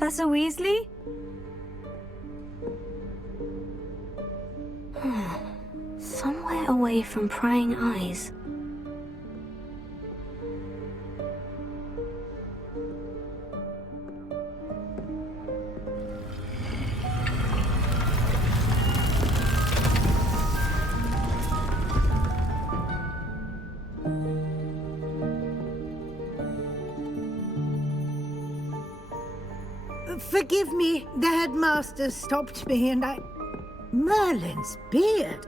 Professor Weasley? Somewhere away from prying eyes. Forgive me, the headmaster stopped me and I... Merlin's beard!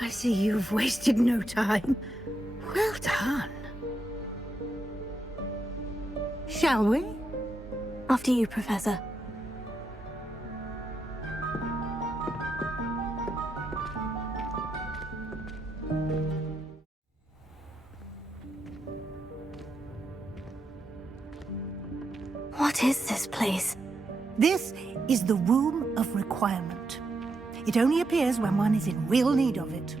I see you've wasted no time. Well done. Shall we? After you, Professor. What is this place? This is the Room of Requirement. It only appears when one is in real need of it.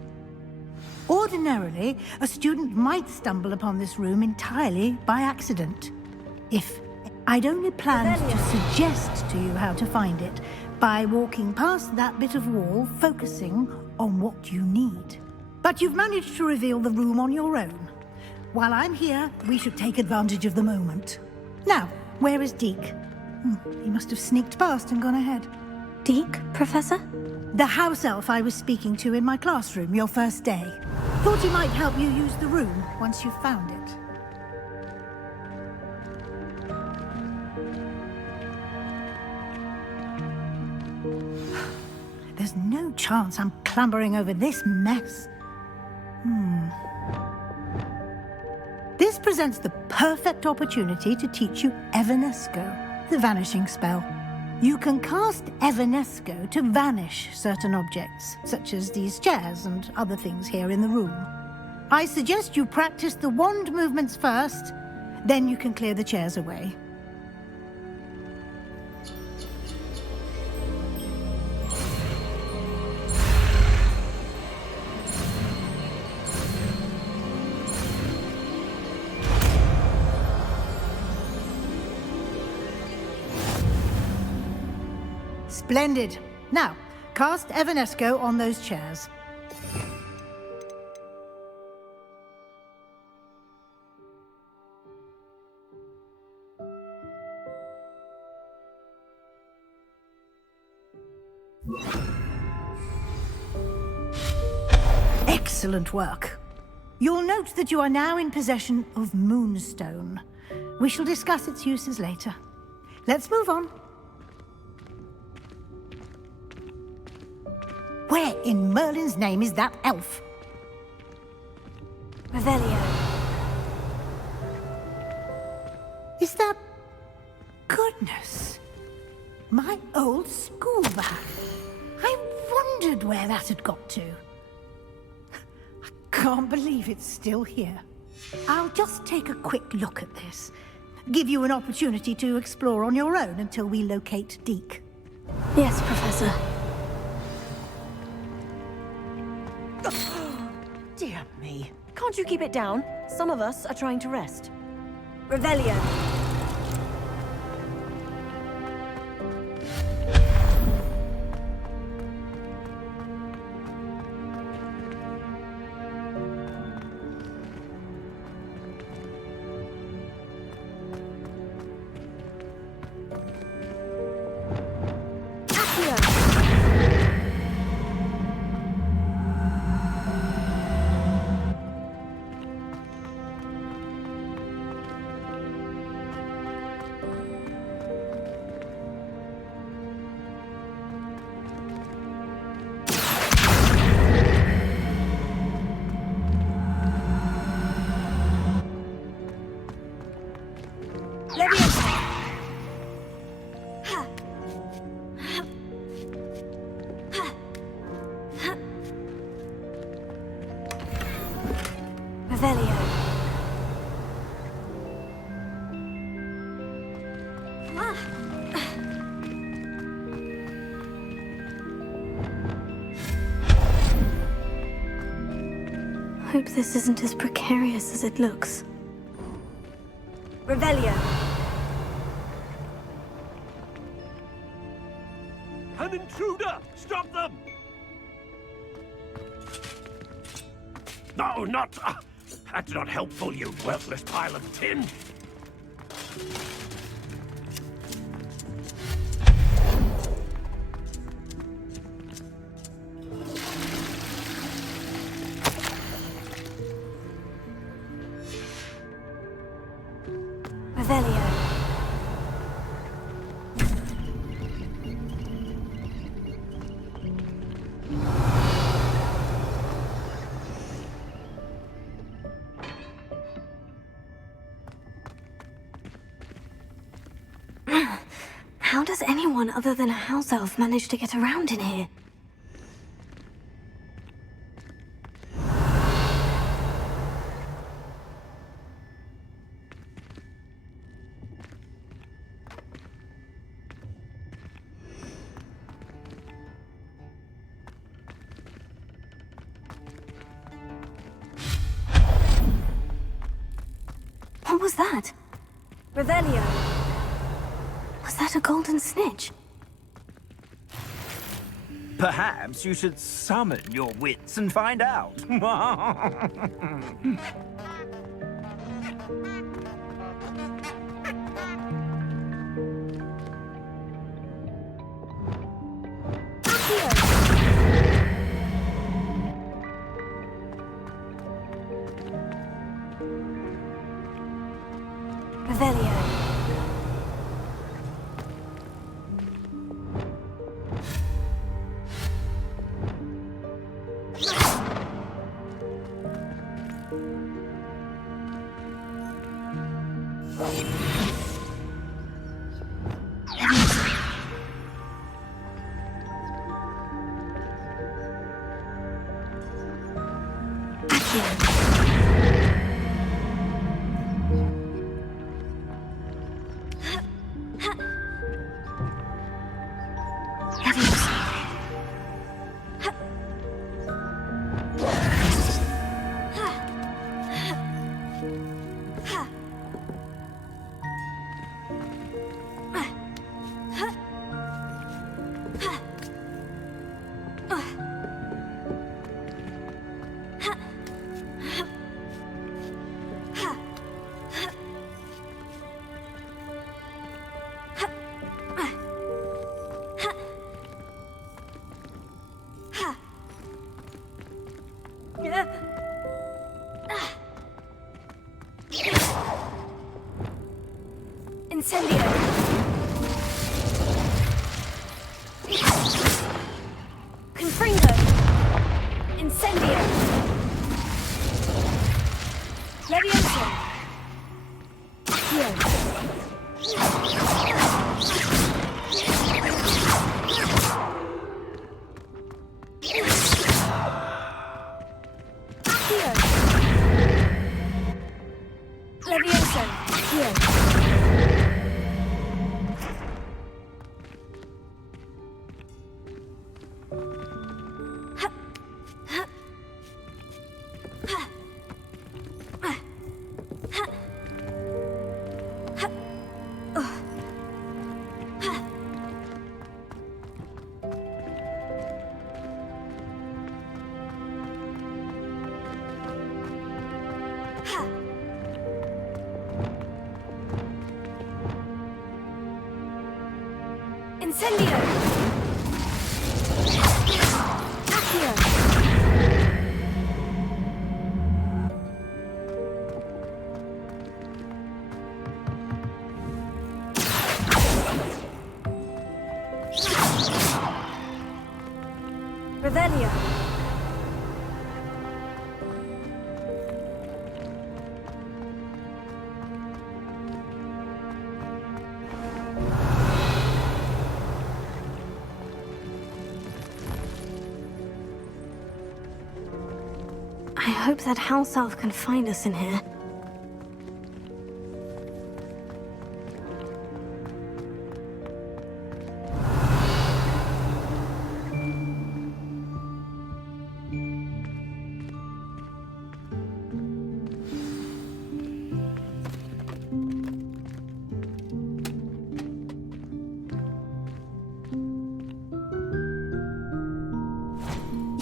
Ordinarily, a student might stumble upon this room entirely by accident. If I'd only planned to suggest to you how to find it by walking past that bit of wall, focusing on what you need. But you've managed to reveal the room on your own. While I'm here, we should take advantage of the moment. Now, where is Deke? He must have sneaked past and gone ahead. Deke, Professor? The house elf I was speaking to in my classroom your first day. Thought he might help you use the room once you've found it. There's no chance I'm clambering over this mess. This presents the perfect opportunity to teach you Evanesco, the vanishing spell. You can cast Evanesco to vanish certain objects, such as these chairs and other things here in the room. I suggest you practice the wand movements first, then you can clear the chairs away. Splendid. Now, cast Evanesco on those chairs. Excellent work. You'll note that you are now in possession of Moonstone. We shall discuss its uses later. Let's move on. Where in Merlin's name is that elf? Revelio. Is that... Goodness. My old school bag. I wondered where that had got to. I can't believe it's still here. I'll just take a quick look at this. Give you an opportunity to explore on your own until we locate Deke. Yes, Professor. Dear me. Can't you keep it down? Some of us are trying to rest. Revelio. Revelio. Hope this isn't as precarious as it looks. Revelio. An intruder! Stop them! No, not... that's not helpful, you worthless pile of tin. Revelio. How does anyone other than a house elf manage to get around in here? What was that? Revelio. Was that a golden snitch? Perhaps you should summon your wits and find out. Revelio. Incendio. Confringo. Incendio. Levioso. Accio. Accio. Levioso. Accio. Incendio! Accio! Revelio! I hope that house elf can find us in here.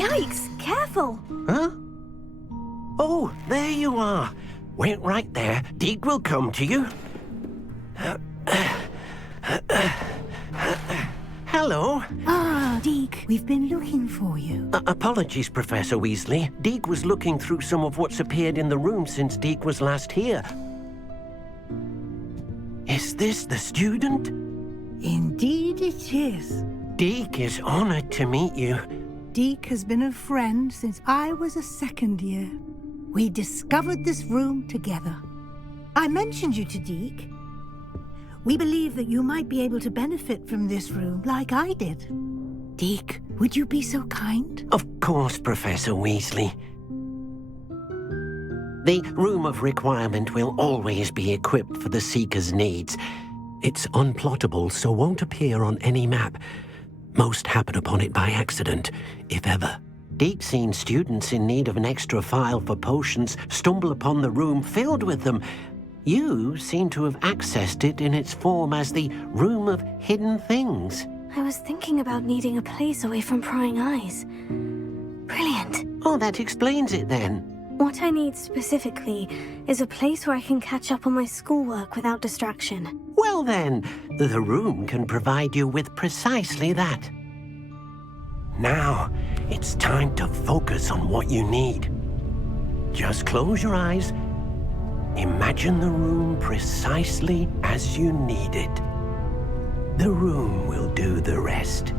Yikes! Careful! Huh? Oh, there you are. Wait right there. Deke will come to you. Hello. Ah, Deke, we've been looking for you. Apologies, Professor Weasley. Deke was looking through some of what's appeared in the room since Deke was last here. Is this the student? Indeed it is. Deke is honored to meet you. Deke has been a friend since I was a second year. We discovered this room together. I mentioned you to Deke. We believe that you might be able to benefit from this room like I did. Deke, would you be so kind? Of course, Professor Weasley. The Room of Requirement will always be equipped for the Seeker's needs. It's unplottable, so won't appear on any map. Most happen upon it by accident, if ever. Deke's seen students in need of an extra file for potions stumble upon the room filled with them. You seem to have accessed it in its form as the Room of Hidden Things. I was thinking about needing a place away from prying eyes. Brilliant. Oh, that explains it then. What I need specifically is a place where I can catch up on my schoolwork without distraction. Well then, the room can provide you with precisely that. Now, it's time to focus on what you need. Just close your eyes. Imagine the room precisely as you need it. The room will do the rest.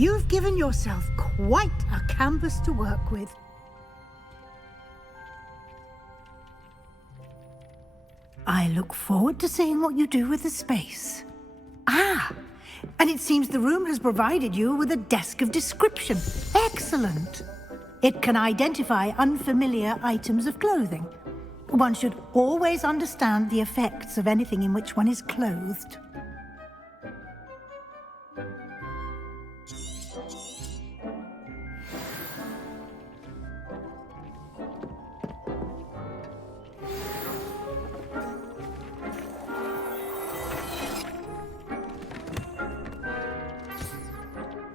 You've given yourself quite a canvas to work with. I look forward to seeing what you do with the space. Ah, and it seems the room has provided you with a desk of description. Excellent. It can identify unfamiliar items of clothing. One should always understand the effects of anything in which one is clothed.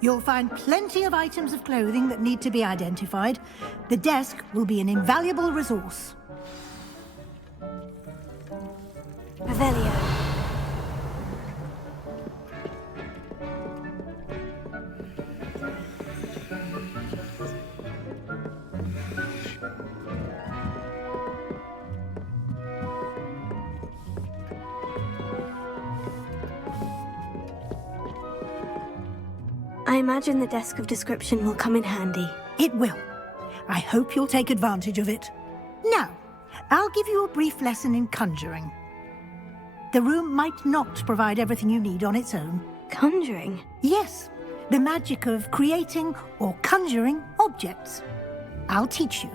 You'll find plenty of items of clothing that need to be identified. The desk will be an invaluable resource. Revelio. I imagine the desk of description will come in handy. It will. I hope you'll take advantage of it. Now, I'll give you a brief lesson in conjuring. The room might not provide everything you need on its own. Conjuring? Yes, the magic of creating or conjuring objects. I'll teach you.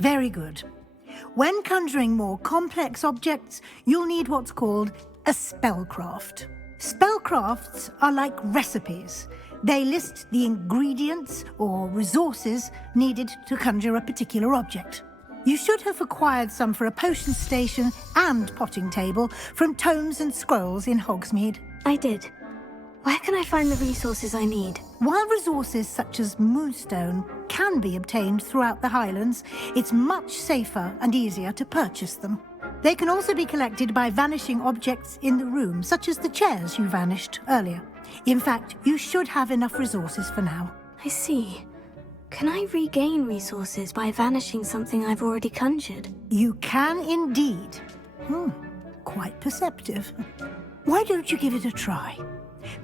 Very good. When conjuring more complex objects, you'll need what's called a spellcraft. Spellcrafts are like recipes. They list the ingredients or resources needed to conjure a particular object. You should have acquired some for a potion station and potting table from tomes and scrolls in Hogsmeade. I did. Where can I find the resources I need? While resources such as moonstone can be obtained throughout the Highlands, it's much safer and easier to purchase them. They can also be collected by vanishing objects in the room, such as the chairs you vanished earlier. In fact, you should have enough resources for now. I see. Can I regain resources by vanishing something I've already conjured? You can indeed. Quite perceptive. Why don't you give it a try?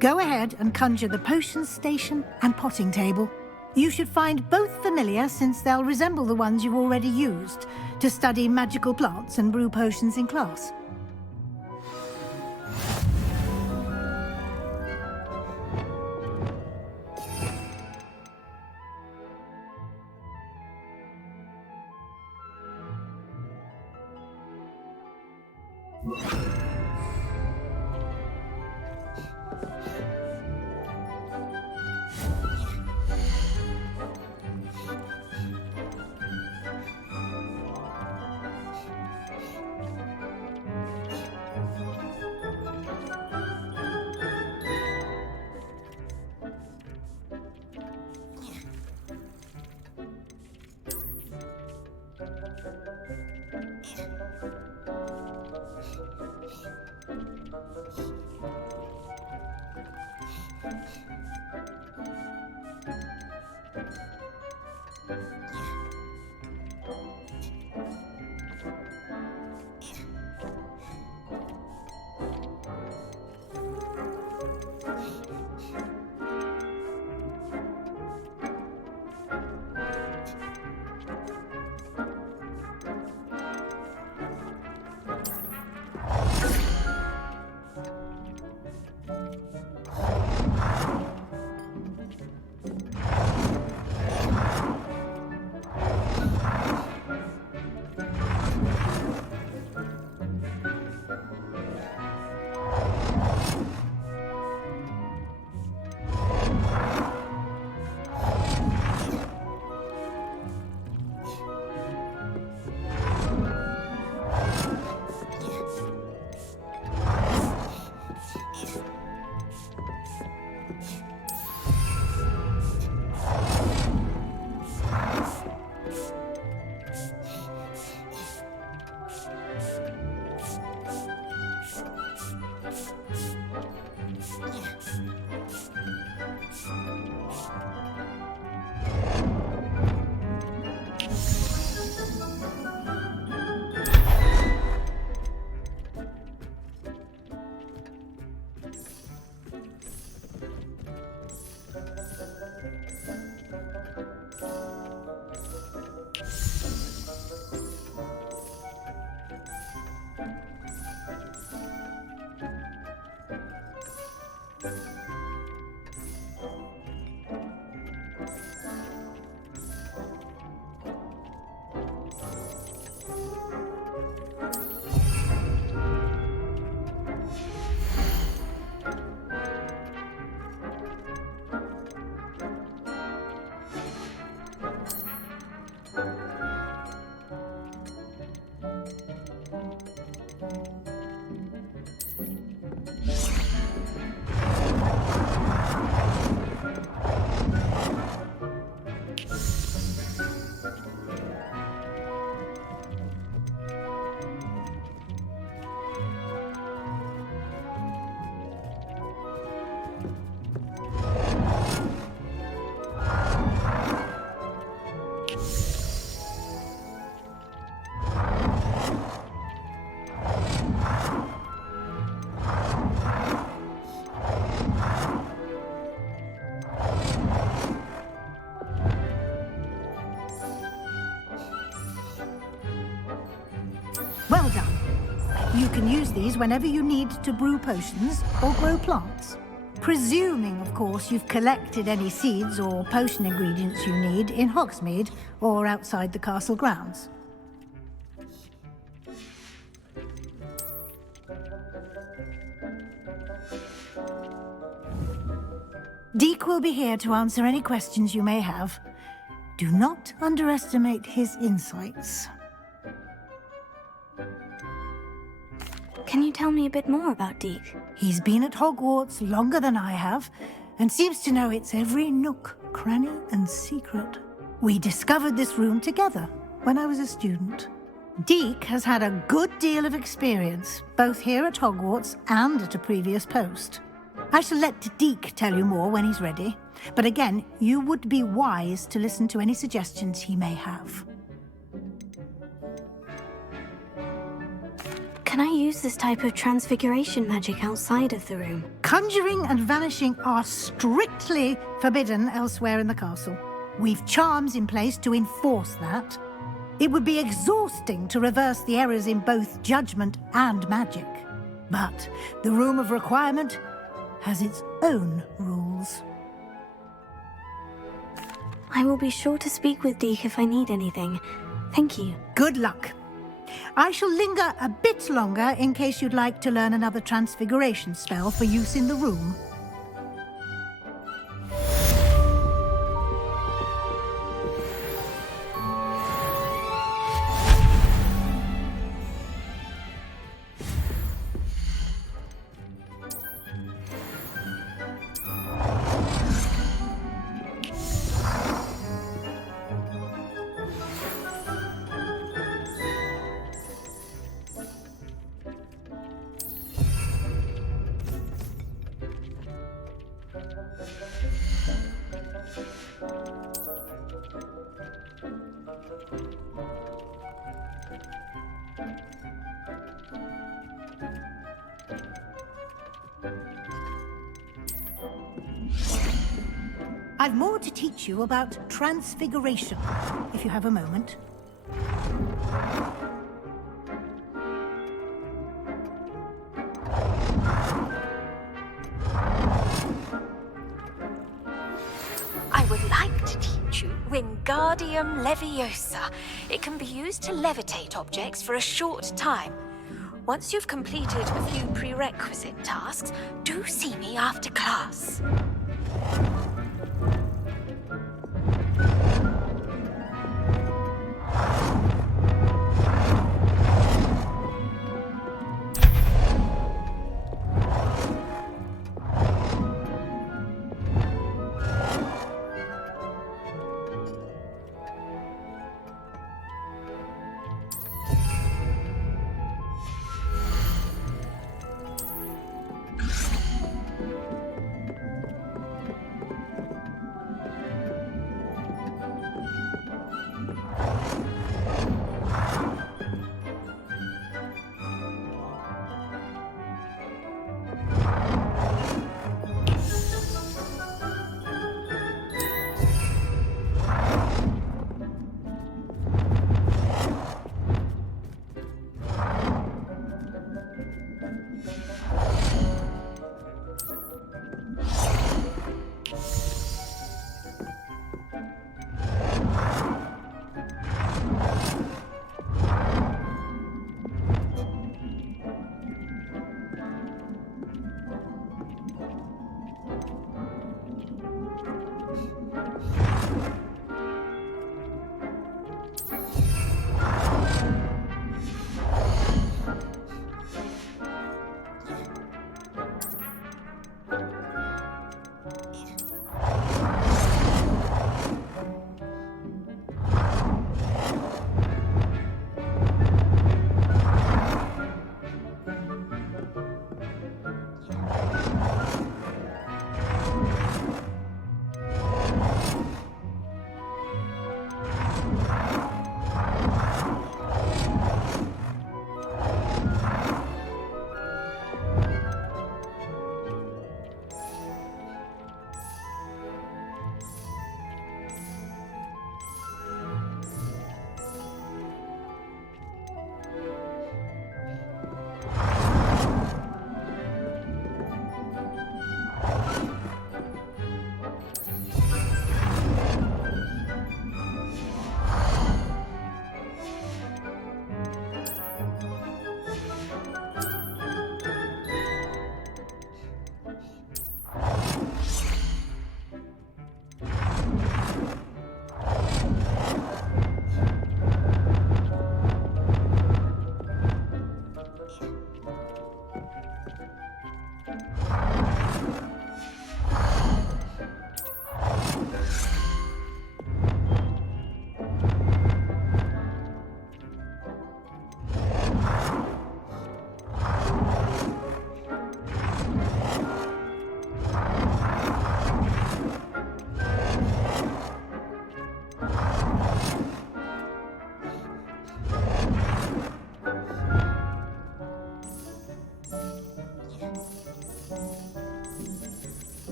Go ahead and conjure the potions station and potting table. You should find both familiar since they'll resemble the ones you've already used to study magical plants and brew potions in class. Well done. You can use these whenever you need to brew potions or grow plants. Presuming, of course, you've collected any seeds or potion ingredients you need in Hogsmeade or outside the castle grounds. Deek will be here to answer any questions you may have. Do not underestimate his insights. Can you tell me a bit more about Deek? He's been at Hogwarts longer than I have, and seems to know its every nook, cranny, and secret. We discovered this room together when I was a student. Deek has had a good deal of experience, both here at Hogwarts and at a previous post. I shall let Deek tell you more when he's ready. But again, you would be wise to listen to any suggestions he may have. Can I use this type of transfiguration magic outside of the room? Conjuring and vanishing are strictly forbidden elsewhere in the castle. We've charms in place to enforce that. It would be exhausting to reverse the errors in both judgment and magic. But the Room of Requirement has its own rules. I will be sure to speak with Deke if I need anything. Thank you. Good luck. I shall linger a bit longer in case you'd like to learn another transfiguration spell for use in the room. I've more to teach you about transfiguration, if you have a moment. I would like to teach you Wingardium Leviosa. It can be used to levitate objects for a short time. Once you've completed a few prerequisite tasks, do see me after class.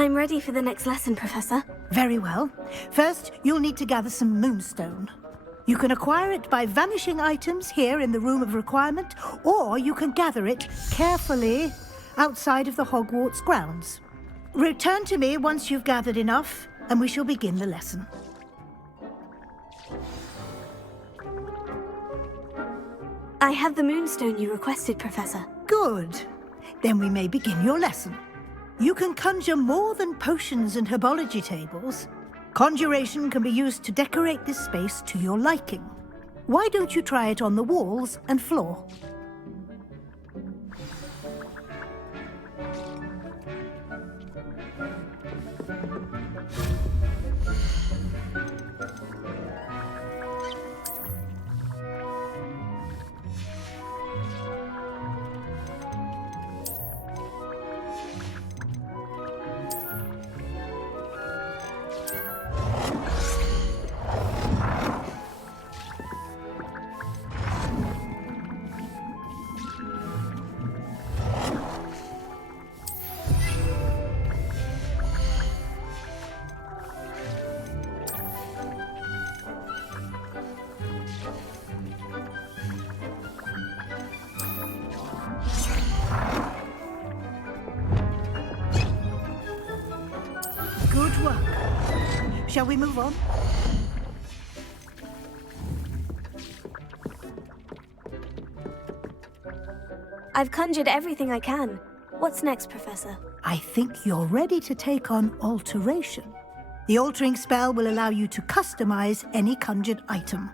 I'm ready for the next lesson, Professor. Very well. First, you'll need to gather some moonstone. You can acquire it by vanishing items here in the Room of Requirement, or you can gather it carefully outside of the Hogwarts grounds. Return to me once you've gathered enough, and we shall begin the lesson. I have the moonstone you requested, Professor. Good. Then we may begin your lesson. You can conjure more than potions and herbology tables. Conjuration can be used to decorate this space to your liking. Why don't you try it on the walls and floor? Good work. Shall we move on? I've conjured everything I can. What's next, Professor? I think you're ready to take on alteration. The altering spell will allow you to customize any conjured item.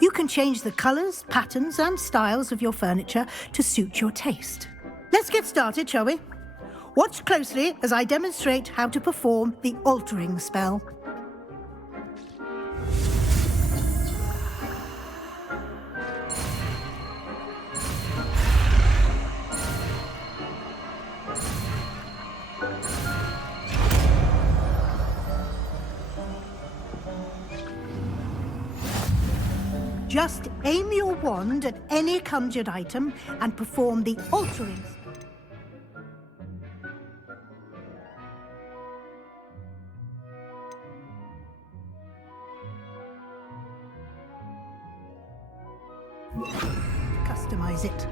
You can change the colors, patterns, and styles of your furniture to suit your taste. Let's get started, shall we? Watch closely as I demonstrate how to perform the altering spell. Just aim your wand at any conjured item and perform the altering spell. Customize it.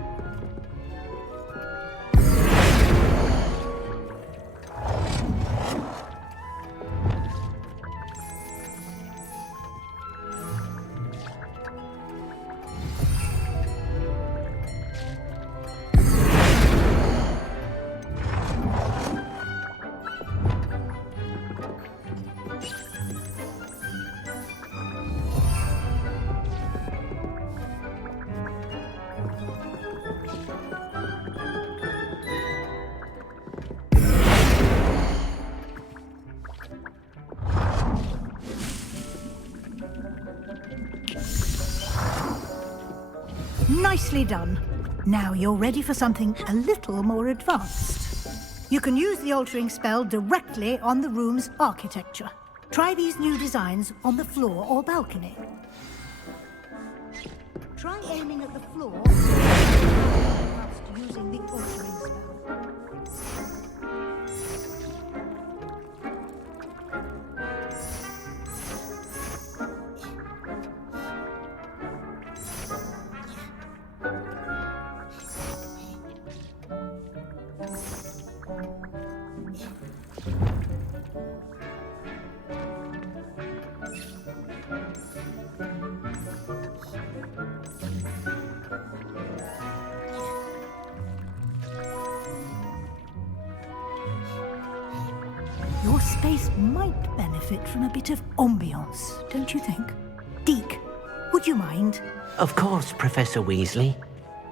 Nicely done. Now you're ready for something a little more advanced. You can use the altering spell directly on the room's architecture. Try these new designs on the floor or balcony. Try aiming at the floor whilst using the altering spell. Your space might benefit from a bit of ambiance, don't you think? Deke, would you mind? Of course, Professor Weasley.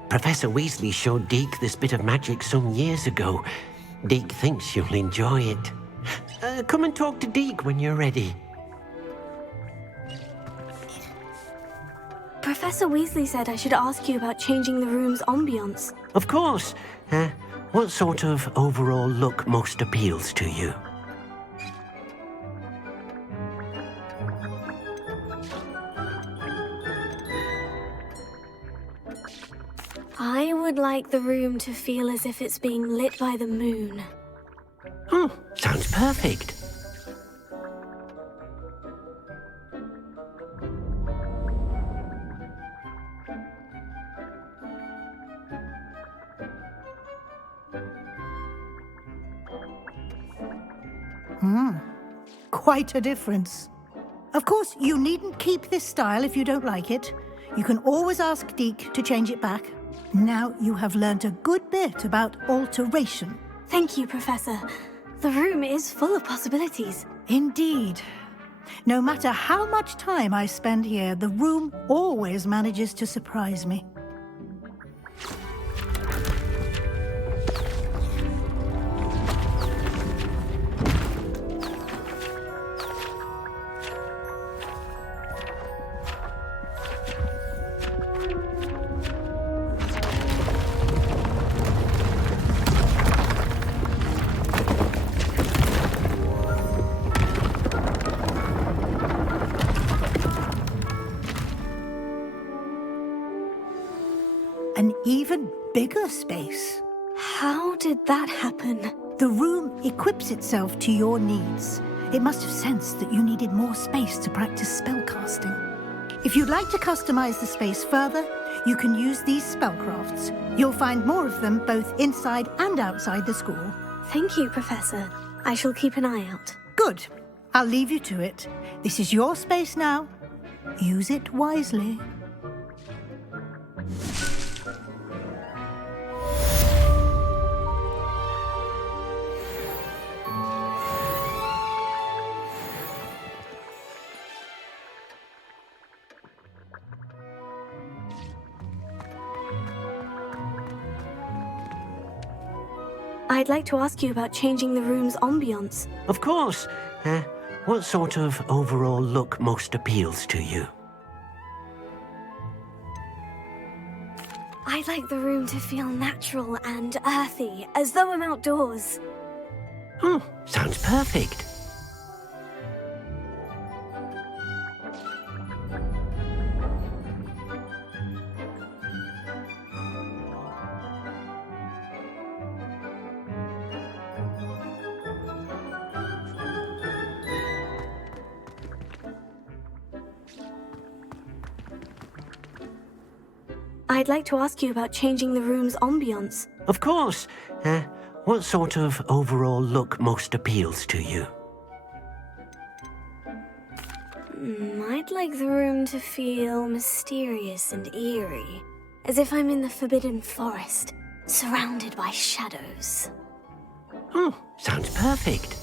Professor Weasley showed Deke this bit of magic some years ago. Deke thinks you'll enjoy it. Come and talk to Deke when you're ready. Professor Weasley said I should ask you about changing the room's ambience. Of course. What sort of overall look most appeals to you? I would like the room to feel as if it's being lit by the moon. Sounds perfect. Quite a difference. Of course, you needn't keep this style if you don't like it. You can always ask Deke to change it back. Now you have learnt a good bit about alteration. Thank you, Professor. The room is full of possibilities. Indeed. No matter how much time I spend here, the room always manages to surprise me. An even bigger space. How did that happen? The room equips itself to your needs. It must have sensed that you needed more space to practice spellcasting. If you'd like to customize the space further, you can use these spellcrafts. You'll find more of them both inside and outside the school. Thank you, Professor. I shall keep an eye out. Good. I'll leave you to it. This is your space now. Use it wisely. I'd like to ask you about changing the room's ambience. Of course. What sort of overall look most appeals to you? I'd like the room to feel natural and earthy, as though I'm outdoors. Sounds perfect. I'd like to ask you about changing the room's ambience. Of course. What sort of overall look most appeals to you? I'd like the room to feel mysterious and eerie, as if I'm in the Forbidden Forest, surrounded by shadows. Sounds perfect.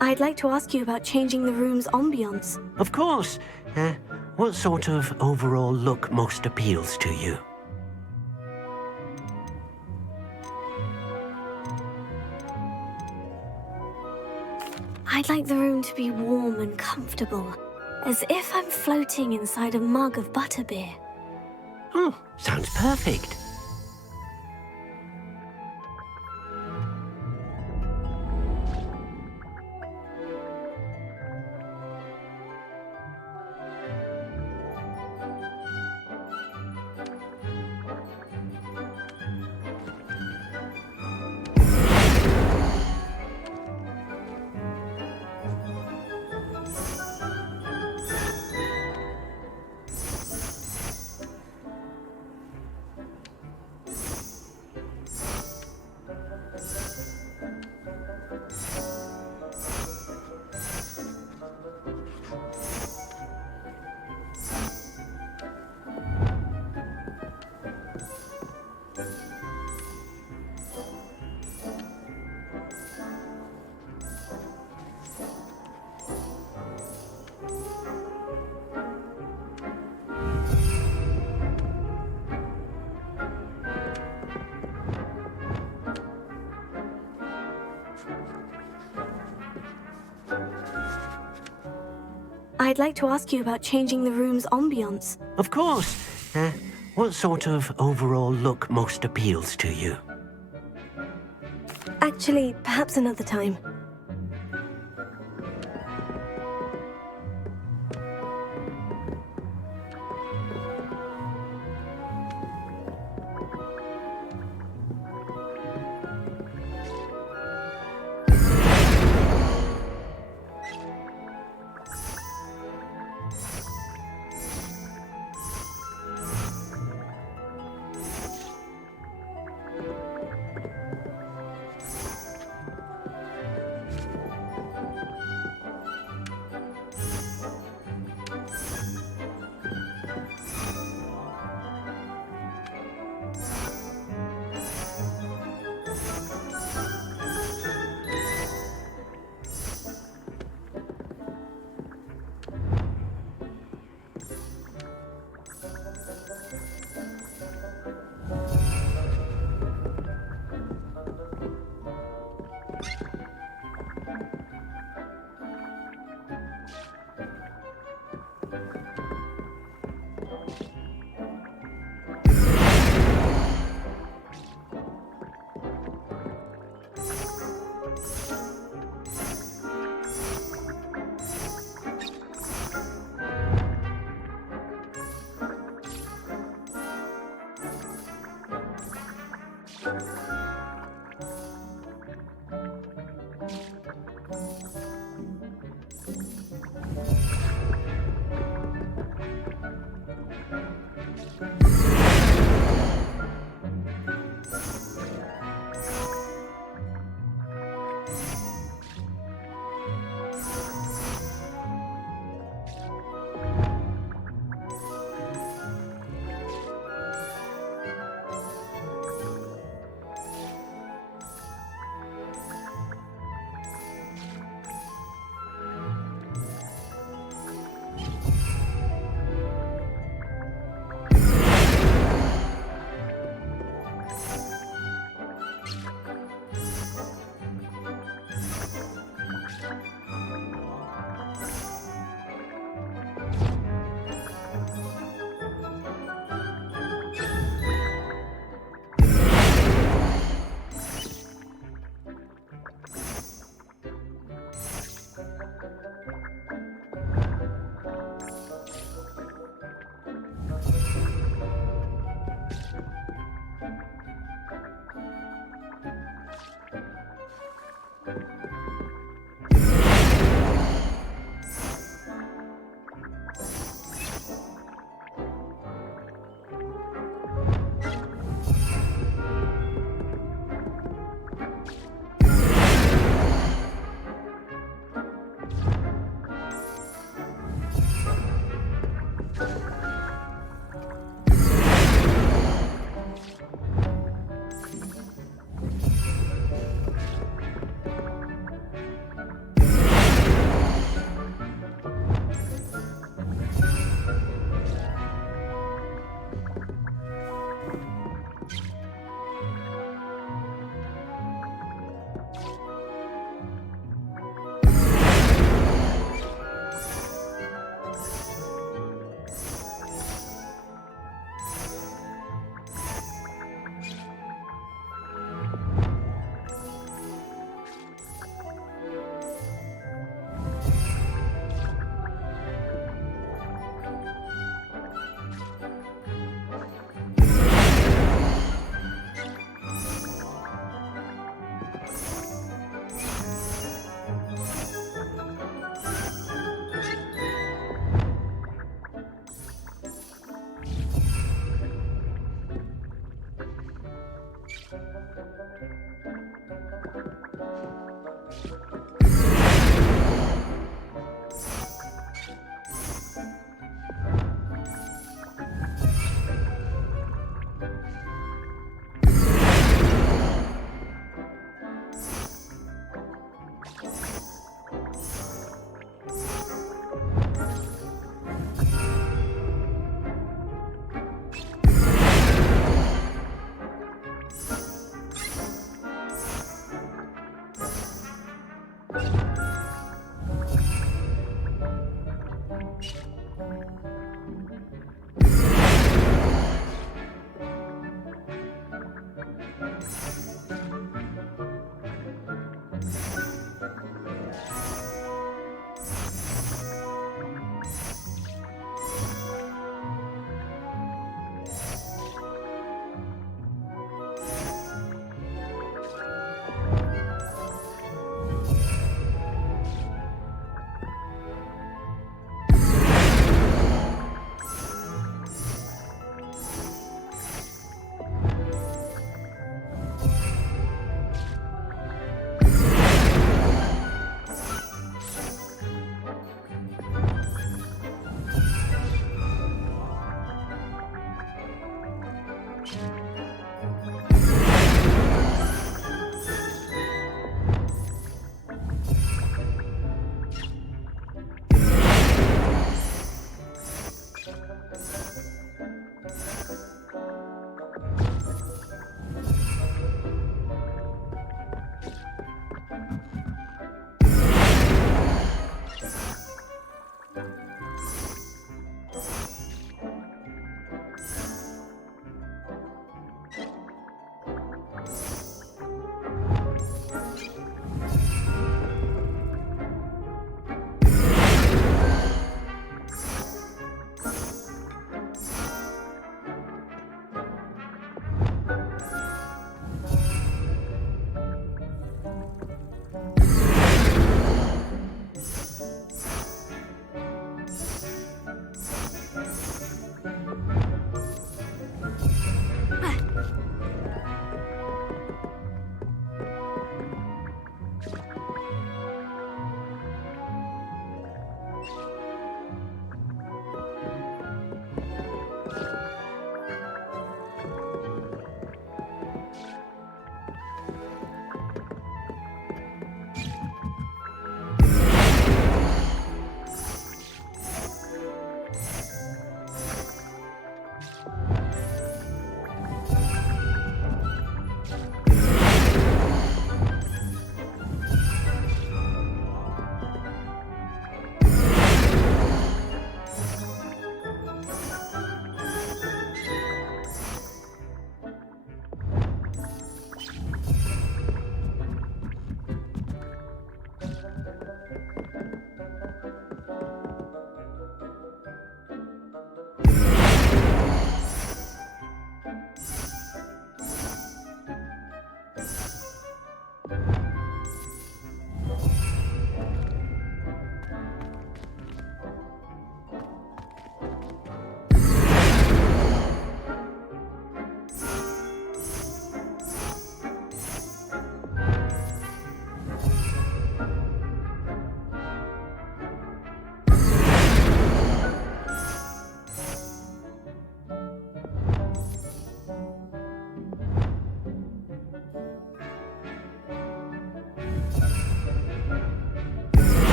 I'd like to ask you about changing the room's ambience. Of course. What sort of overall look most appeals to you? I'd like the room to be warm and comfortable, as if I'm floating inside a mug of butterbeer. Sounds perfect. I'd like to ask you about changing the room's ambience. Of course. What sort of overall look most appeals to you? Actually, perhaps another time.